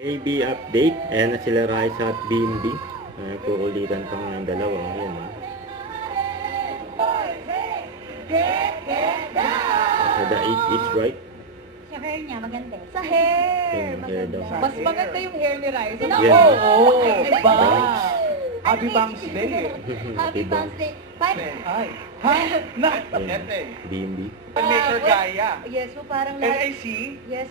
AB update. Ayan na sila Raisa at BMB. Kukulitan pa nga yung dalawa. Ayan o. So the 8 is right. Sa hair niya, maganda. Sa hair. Ayan, hair daw. Mas maganda yung hair ni Raisa. Yan. Oo, ba? Bangs. Happy Bangs Day. Happy Bangs Day. Bye. Ay. Ha? Na? Ayan, BMB. Maker Gaya. Yes, so parang lahat. NIC? Yes,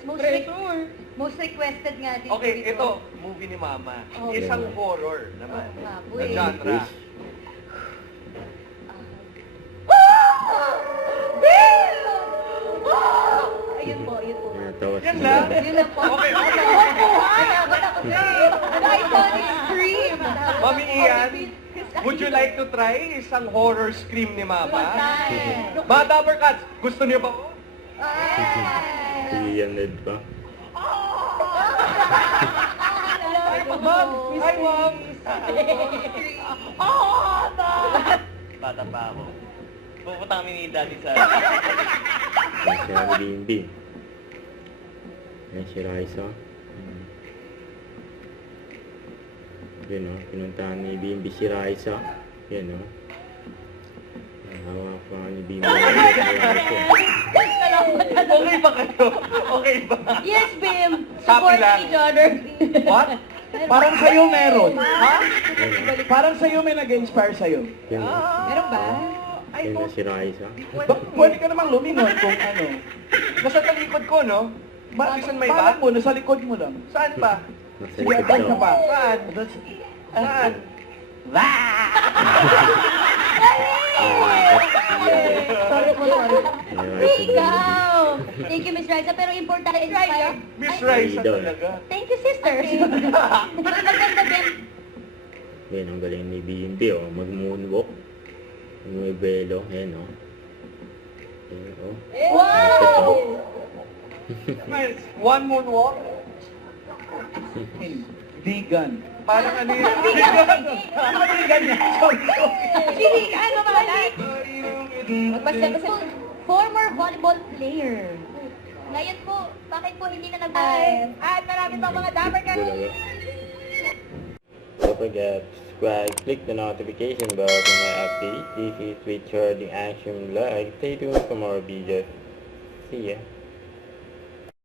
most requested nga dito. Okay, ito, movie ni Mama. Okay. Isang horror naman. nga po Na eh. genre. Ayun po, yun po. Ayan, tawas Yan na lang. sila. Yun lang po. Okay, okay. Natakot ako. Iconic scream. Mami Ian, would you like to try isang horror scream ni Mama? Mga Dapper Cats, gusto niyo ba? Si Ian Ed pa. Ma'am! Hi, Ma'am! Bata pa ako. Pupunta kami ni Daddy sa... Ayan sila ni BMB. Ayan si Raisa. Yan o. Pinuntahan ni BMB si Raisa. Yan o. Hawak pa nga ni BMB. Okay ba kayo? Okay ba? Yes, Bim. Happy Support lang. each other. What? Parang sa'yo meron. Ha? Parang sa'yo may nag-inspire sa'yo. Yan o. Meron ba? Yan na si Raisa. Pwede ka namang lumingon kung ano. Nasa talikod ko, no? Reason may Parang ba? mo, nasa likod mo lang. Saan ba? Nasa Sige, likod agad ka daw. pa. Saan? Saan? Sorry po, sorry. Ayan, Raisa BMB. Ikaw. Thank you, Miss Raisa. Pero importante, inspired. Miss Ay, Raisa Idol. talaga. Thank you, sisters. Maganda din. Yan, ang galing ni BMB o. Mag-moonwalk. Bumibelo. Yan o. Yan o. Wow! One moonwalk? Vegan. Parang ano yun? Vegan yan. Hindi, ano ba? Basta former volleyball player. Ngayon po, bakit po hindi na nag-volleyball? At marami pang mga Dapper Cats. Bulaga. Don't forget, subscribe, click the notification bell for my update. This is Richard the Action Vlog. Stay tuned for more videos. See ya.